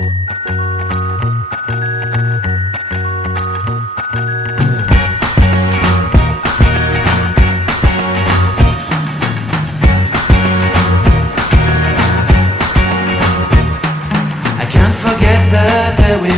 We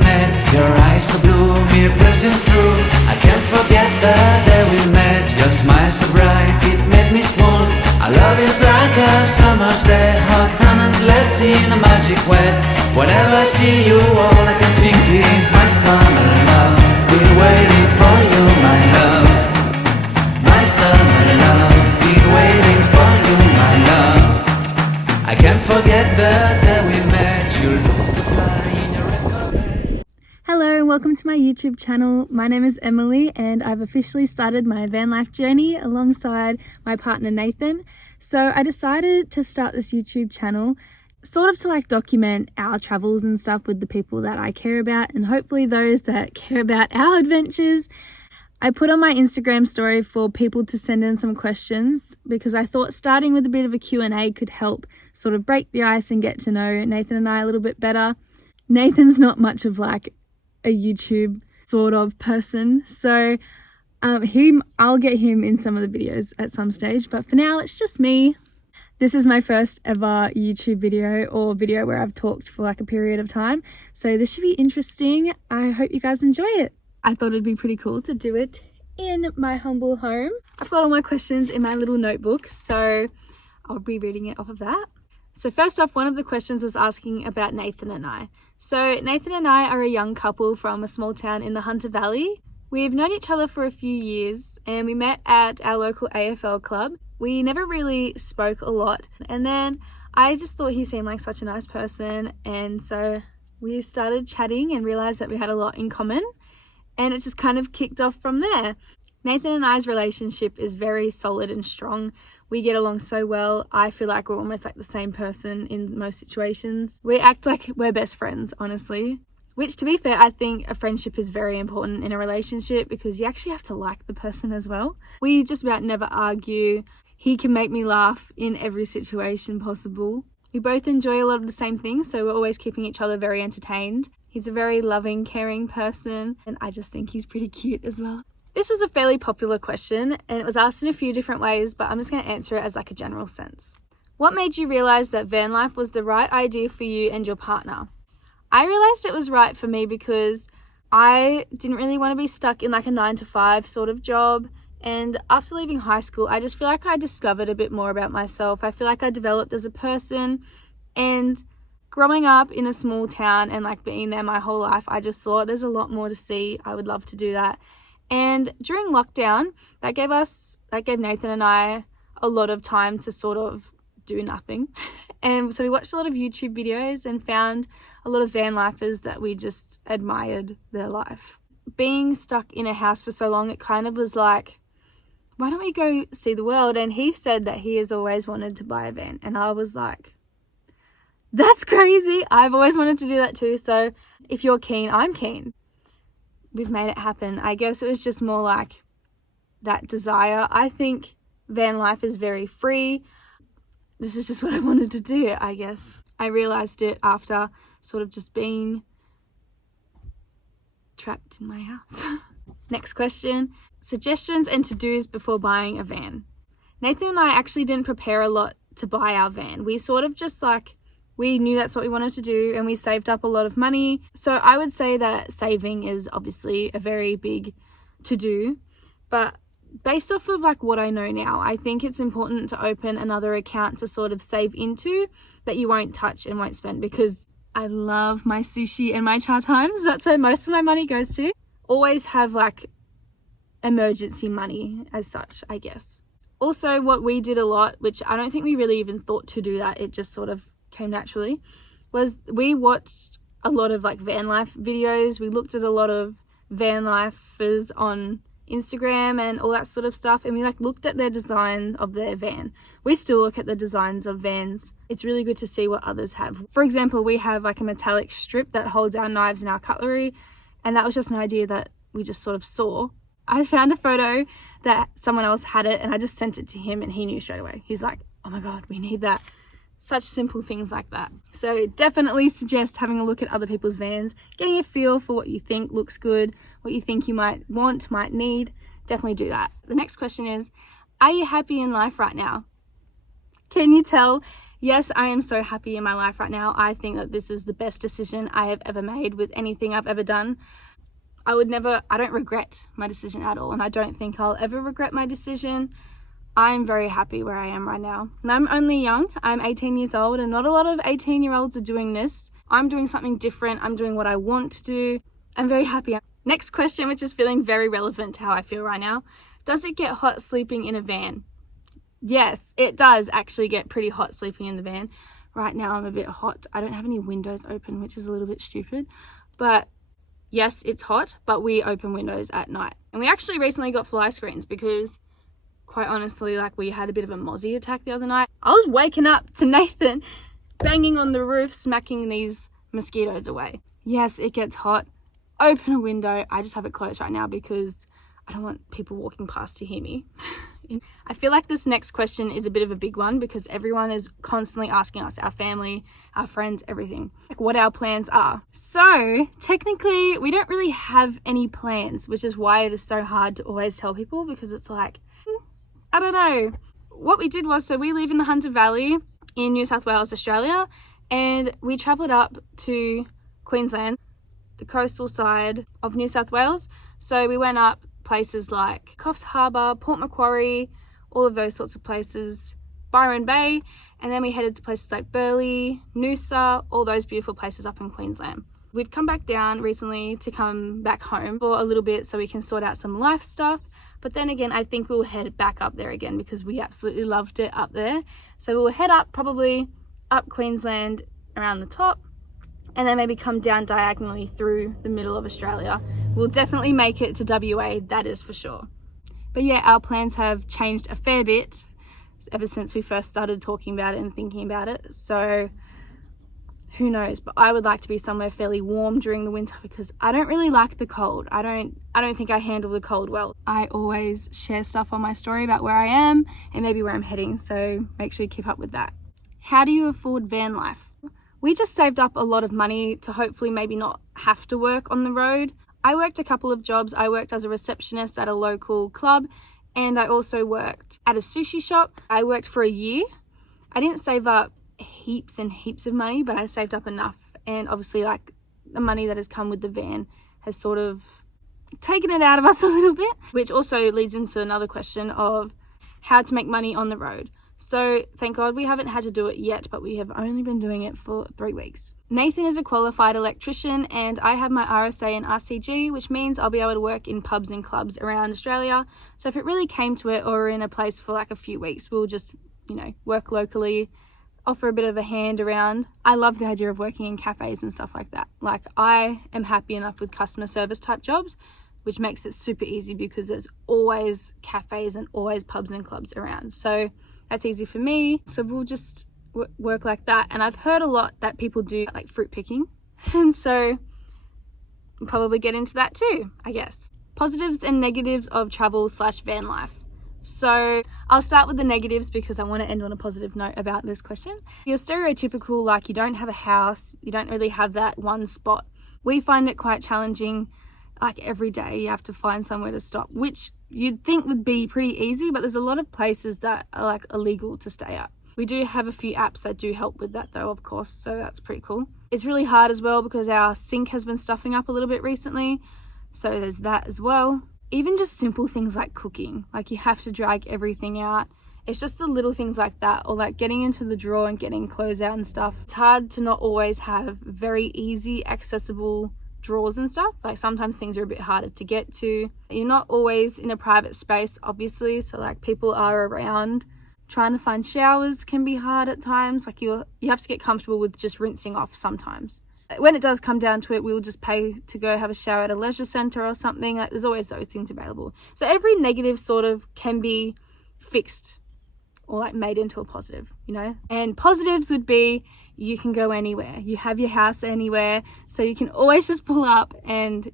met, your eyes so blue, me piercing through. I can't forget the day we met, your smile so bright, it made me swoon. Our love is like a summer's day, hot and endless in a magic way. Whenever I see you, all I can think is my summer love. Been waiting for you, my love. My summer love, been waiting for you, my love. I can't forget the day we met, you look so fly. Hello and welcome to my YouTube channel. My name is Emily and I've officially started my van life journey alongside my partner Nathan. So I decided to start this YouTube channel sort of to like document our travels and stuff with the people that I care about and hopefully those that care about our adventures. I put on my Instagram story for people to send in some questions because I thought starting with a bit of a Q&A could help sort of break the ice and get to know Nathan and I a little bit better. Nathan's not much of like a YouTube sort of person, so I'll get him in some of the videos at some stage, but for now it's just me. This is my first ever YouTube video or video where I've talked for like a period of time, so this should be interesting. I hope you guys enjoy it. I thought it'd be pretty cool to do it in my humble home. I've got all my questions in my little notebook, so I'll be reading it off of that. So first off, one of the questions was asking about Nathan and I. So Nathan and I are a young couple from a small town in the Hunter Valley. We've known each other for a few years and we met at our local AFL club. We never really spoke a lot, and then I just thought he seemed like such a nice person, and so we started chatting and realized that we had a lot in common, and it just kind of kicked off from there. Nathan and I's relationship is very solid and strong. We get along so well. I feel like we're almost like the same person in most situations. We act like we're best friends, honestly. Which, to be fair, I think a friendship is very important in a relationship because you actually have to like the person as well. We just about never argue. He can make me laugh in every situation possible. We both enjoy a lot of the same things, so we're always keeping each other very entertained. He's a very loving, caring person, and I just think he's pretty cute as well. This was a fairly popular question and it was asked in a few different ways, but I'm just going to answer it as like a general sense. What made you realize that van life was the right idea for you and your partner? I realized it was right for me because I didn't really want to be stuck in like a 9-to-5 sort of job. And after leaving high school, I just feel like I discovered a bit more about myself. I feel like I developed as a person, and growing up in a small town and like being there my whole life, I just thought there's a lot more to see. I would love to do that. And during lockdown, that gave Nathan and I a lot of time to sort of do nothing. And so we watched a lot of YouTube videos and found a lot of van lifers that we just admired their life. Being stuck in a house for so long, it kind of was like, why don't we go see the world? And he said that he has always wanted to buy a van. And I was like, that's crazy. I've always wanted to do that too. So if you're keen, I'm keen. We've made it happen. I guess it was just more like that desire. I think van life is very free. This is just what I wanted to do, I guess. I realized it after sort of just being trapped in my house. Next question. Suggestions and to-dos before buying a van. Nathan and I actually didn't prepare a lot to buy our van. We sort of just like, we knew that's what we wanted to do and we saved up a lot of money. So I would say that saving is obviously a very big to-do, but based off of like what I know now, I think it's important to open another account to sort of save into that you won't touch and won't spend, because I love my sushi and my cha times. That's where most of my money goes to. Always have like emergency money as such, I guess. Also, what we did a lot, which I don't think we really even thought to do that, it just sort of came naturally, was we watched a lot of like van life videos. We looked at a lot of van lifers on Instagram and all that sort of stuff, and we like looked at their design of their van. We still look at the designs of vans. It's really good to see what others have. For example, we have like a metallic strip that holds our knives and our cutlery, and that was just an idea that we just sort of saw. I found a photo that someone else had it and I just sent it to him and he knew straight away. He's like, oh my god, we need that. Such simple things like that. So definitely suggest having a look at other people's vans, getting a feel for what you think looks good, what you think you might want, might need. Definitely do that. The next question is, are you happy in life right now? Can you tell? Yes, I am so happy in my life right now. I think that this is the best decision I have ever made with anything I've ever done. I don't regret my decision at all, and I don't think I'll ever regret my decision. I'm very happy where I am right now. And I'm only young. I'm 18 years old, and not a lot of 18-year-olds are doing this. I'm doing something different. I'm doing what I want to do. I'm very happy. Next question, which is feeling very relevant to how I feel right now. Does it get hot sleeping in a van? Yes, it does actually get pretty hot sleeping in the van. Right now I'm a bit hot. I don't have any windows open, which is a little bit stupid. But yes, it's hot, but we open windows at night. And we actually recently got fly screens because, quite honestly, like, we had a bit of a mozzie attack the other night. I was waking up to Nathan banging on the roof, smacking these mosquitoes away. Yes, it gets hot. Open a window. I just have it closed right now because I don't want people walking past to hear me. I feel like this next question is a bit of a big one because everyone is constantly asking us, our family, our friends, everything, like what our plans are. So technically we don't really have any plans, which is why it is so hard to always tell people, because it's like, I don't know. What we did was, so we live in the Hunter Valley in New South Wales, Australia, and we travelled up to Queensland, the coastal side of New South Wales. So we went up places like Coffs Harbour, Port Macquarie, all of those sorts of places, Byron Bay, and then we headed to places like Burleigh, Noosa, all those beautiful places up in Queensland. We've come back down recently to come back home for a little bit so we can sort out some life stuff, but then again I think we'll head back up there again because we absolutely loved it up there. So we'll head up, probably up Queensland around the top, and then maybe come down diagonally through the middle of Australia. We'll definitely make it to WA, that is for sure. But yeah, our plans have changed a fair bit ever since we first started talking about it and thinking about it. So who knows, but I would like to be somewhere fairly warm during the winter because I don't really like the cold. I don't think I handle the cold well. I always share stuff on my story about where I am and maybe where I'm heading, so make sure you keep up with that. How do you afford van life? We just saved up a lot of money to hopefully maybe not have to work on the road. I worked a couple of jobs. I worked as a receptionist at a local club, and I also worked at a sushi shop. I worked for a year. I didn't save up heaps and heaps of money, but I saved up enough, and obviously like the money that has come with the van has sort of taken it out of us a little bit, which also leads into another question of how to make money on the road. So thank God we haven't had to do it yet, but we have only been doing it for 3 weeks. Nathan is a qualified electrician and I have my RSA and RCG, which means I'll be able to work in pubs and clubs around Australia. So if it really came to it, or we're in a place for like a few weeks, we'll just, work locally, offer a bit of a hand around. I love the idea of working in cafes and stuff like that. Like, I am happy enough with customer service type jobs, which makes it super easy because there's always cafes and always pubs and clubs around. So that's easy for me. So we'll just work like that. And I've heard a lot that people do like fruit picking. And so I'll probably get into that too, I guess. Positives and negatives of travel/van life. So I'll start with the negatives because I want to end on a positive note about this question. You're stereotypical, like you don't have a house, you don't really have that one spot. We find it quite challenging. Like every day you have to find somewhere to stop, which you'd think would be pretty easy, but there's a lot of places that are like illegal to stay at. We do have a few apps that do help with that though, of course, so that's pretty cool. It's really hard as well because our sink has been stuffing up a little bit recently, so there's that as well. Even just simple things like cooking, like you have to drag everything out. It's just the little things like that, or like getting into the drawer and getting clothes out and stuff. It's hard to not always have very easy, accessible drawers and stuff. Like sometimes things are a bit harder to get to. You're not always in a private space, obviously, so like people are around. Trying to find showers can be hard at times. Like you have to get comfortable with just rinsing off sometimes. When it does come down to it, we'll just pay to go have a shower at a leisure centre or something. Like, there's always those things available. So every negative sort of can be fixed or like made into a positive, And positives would be you can go anywhere. You have your house anywhere, so you can always just pull up and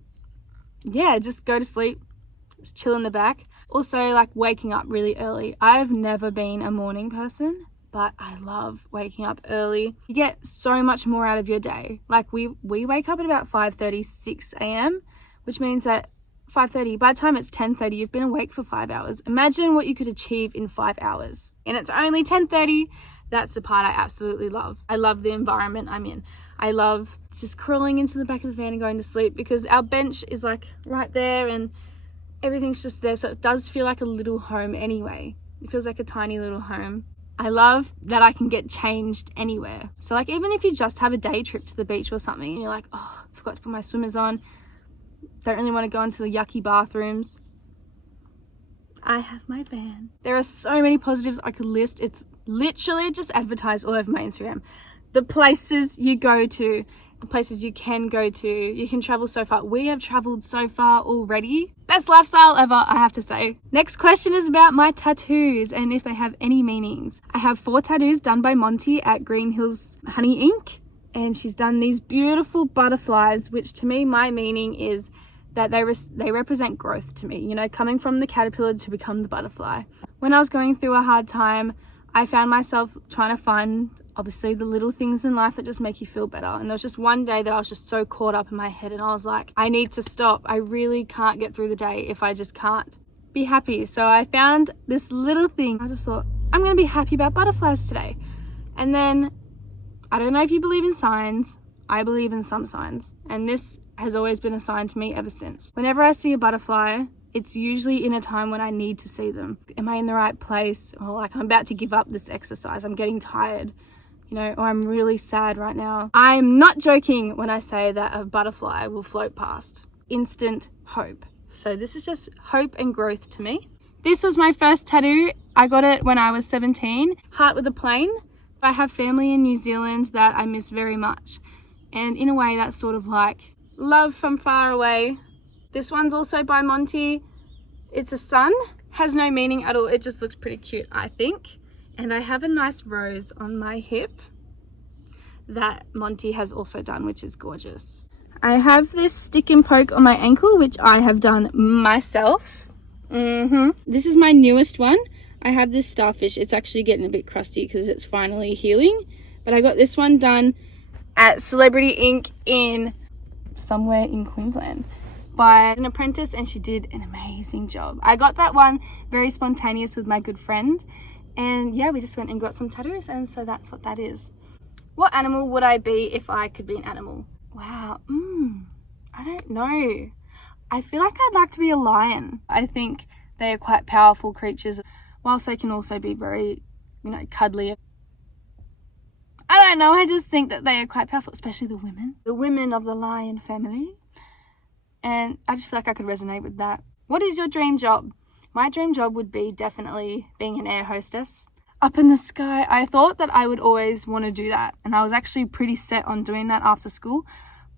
just go to sleep, just chill in the back. Also, like waking up really early. I've never been a morning person, but I love waking up early. You get so much more out of your day. Like we wake up at about 5:30, 6 a.m., which means that 5:30, by the time it's 10:30, you've been awake for 5 hours. Imagine what you could achieve in 5 hours. And it's only 10:30. That's the part I absolutely love. I love the environment I'm in. I love just crawling into the back of the van and going to sleep, because our bench is like right there and everything's just there. So it does feel like a little home anyway. It feels like a tiny little home. I love that I can get changed anywhere. So like even if you just have a day trip to the beach or something and you're like, oh, I forgot to put my swimmers on, don't really want to go into the yucky bathrooms, I have my van. There are so many positives I could list. It's literally just advertised all over my Instagram. The places you go to, the places you can go to, you can travel so far. We have traveled so far already. Best lifestyle ever, I have to say. Next question is about my tattoos and if they have any meanings. I have 4 tattoos done by Monty at Green Hills Honey Ink, and she's done these beautiful butterflies, which to me, my meaning is that they represent growth to me, you know, coming from the caterpillar to become the butterfly. When I was going through a hard time, I found myself trying to find, obviously, the little things in life that just make you feel better. And there was just one day that I was just so caught up in my head and I was like, I need to stop. I really can't get through the day if I just can't be happy. So I found this little thing. I just thought, I'm going to be happy about butterflies today. And then, I don't know if you believe in signs. I believe in some signs. And this has always been a sign to me ever since. Whenever I see a butterfly, it's usually in a time when I need to see them. Am I in the right place? Or like I'm about to give up this exercise. I'm getting tired, you know, or I'm really sad right now. I'm not joking when I say that a butterfly will float past. Instant hope. So this is just hope and growth to me. This was my first tattoo. I got it when I was 17. Heart with a plane. I have family in New Zealand that I miss very much. And in a way that's sort of like love from far away. This one's also by Monty. It's a sun. Has no meaning at all. It just looks pretty cute, I think. And I have a nice rose on my hip that Monty has also done, which is gorgeous. I have this stick and poke on my ankle, which I have done myself. This is my newest one. I have this starfish. It's actually getting a bit crusty because it's finally healing. But I got this one done at Celebrity Ink in somewhere in Queensland by an apprentice, and she did an amazing job. I got that one very spontaneous with my good friend, and yeah, we just went and got some tattoos, and so that's what that is. What animal would I be if I could be an animal? Wow, I don't know. I feel like I'd like to be a lion. I think they are quite powerful creatures, whilst they can also be very, you know, cuddly. I don't know, I just think that they are quite powerful, especially the women. The women of the lion family. And I just feel like I could resonate with that. What is your dream job? My dream job would be definitely being an air hostess. Up in the sky, I thought that I would always want to do that. And I was actually pretty set on doing that after school.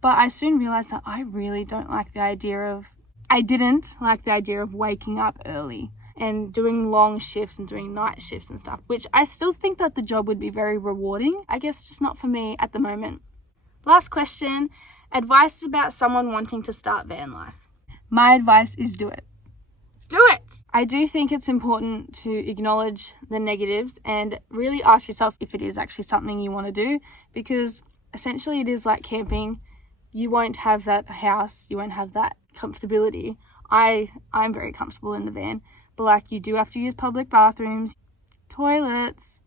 But I soon realized that I really don't like the idea of... I didn't like the idea of waking up early and doing long shifts and doing night shifts and stuff, which I still think that the job would be very rewarding. I guess just not for me at the moment. Last question, advice about someone wanting to start van life. My advice is do it. Do it! I do think it's important to acknowledge the negatives and really ask yourself if it is actually something you want to do, because essentially it is like camping. You won't have that house, you won't have that comfortability. I'm very comfortable in the van. But like you do have to use public bathrooms, toilets.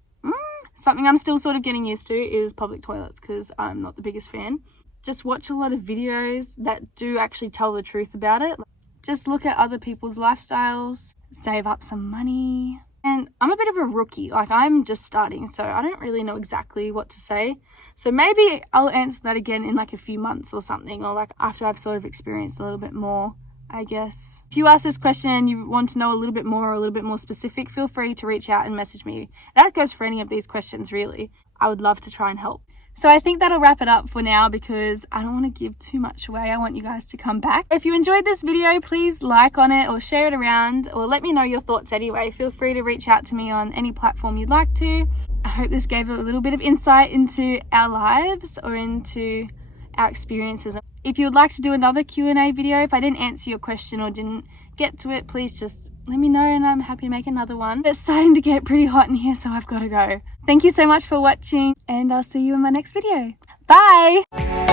Something I'm still sort of getting used to is public toilets because I'm not the biggest fan. Just watch a lot of videos that do actually tell the truth about it. Just look at other people's lifestyles, save up some money. And I'm a bit of a rookie, like I'm just starting, so I don't really know exactly what to say. So maybe I'll answer that again in like a few months or something, or like after I've sort of experienced a little bit more, I guess. If you ask this question and you want to know a little bit more or a little bit more specific, feel free to reach out and message me. That goes for any of these questions, really. I would love to try and help. So I think that'll wrap it up for now because I don't want to give too much away. I want you guys to come back. If you enjoyed this video, please like on it or share it around or let me know your thoughts anyway. Feel free to reach out to me on any platform you'd like to. I hope this gave a little bit of insight into our lives or into our experiences. If you would like to do another Q&A video, if I didn't answer your question or didn't get to it, please just let me know and I'm happy to make another one. It's starting to get pretty hot in here, so I've got to go. Thank you so much for watching and I'll see you in my next video. Bye!